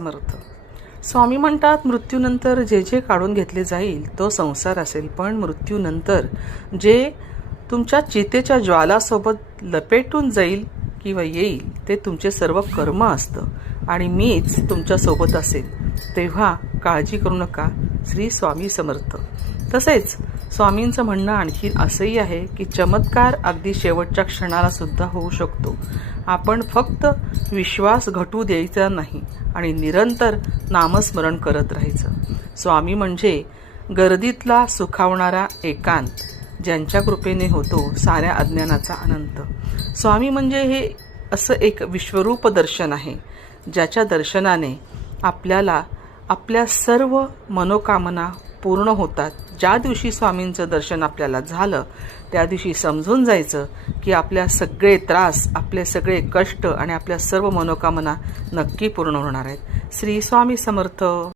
समर्थ. स्वामी म्हणतात, मृत्यूनंतर जे जे काढून घेतले जाईल तो संसार असेल, पण मृत्यूनंतर जे तुमच्या चितेच्या ज्वालासोबत लपेटून जाईल किंवा येईल ते तुमचे सर्व कर्म असतं आणि मीच तुमच्यासोबत असेल, तेव्हा काळजी करू नका. श्री स्वामी समर्थ. तसेच स्वामींचं म्हणणं आणखी असंही आहे की चमत्कार अगदी शेवटच्या क्षणाला सुद्धा होऊ शकतो. आपण फक्त विश्वास घटू द्यायचा नाही आणि निरंतर नामस्मरण करत राहायचं. स्वामी म्हणजे गर्दीतला सुखावणारा एकांत, ज्यांच्या कृपेने होतो साऱ्या अज्ञानाचा अनंत. स्वामी म्हणजे हे असं एक विश्वरूप दर्शन आहे, ज्याच्या दर्शनाने आपल्याला आपल्या सर्व मनोकामना पूर्ण होतात. ज्या दिवशी स्वामींचं दर्शन आपल्याला झालं त्या दिवशी समजून जायचं की आपल्या सगळे त्रास, आपले सगळे कष्ट आणि आपल्या सर्व मनोकामना नक्की पूर्ण होणार आहेत. श्री स्वामी समर्थ.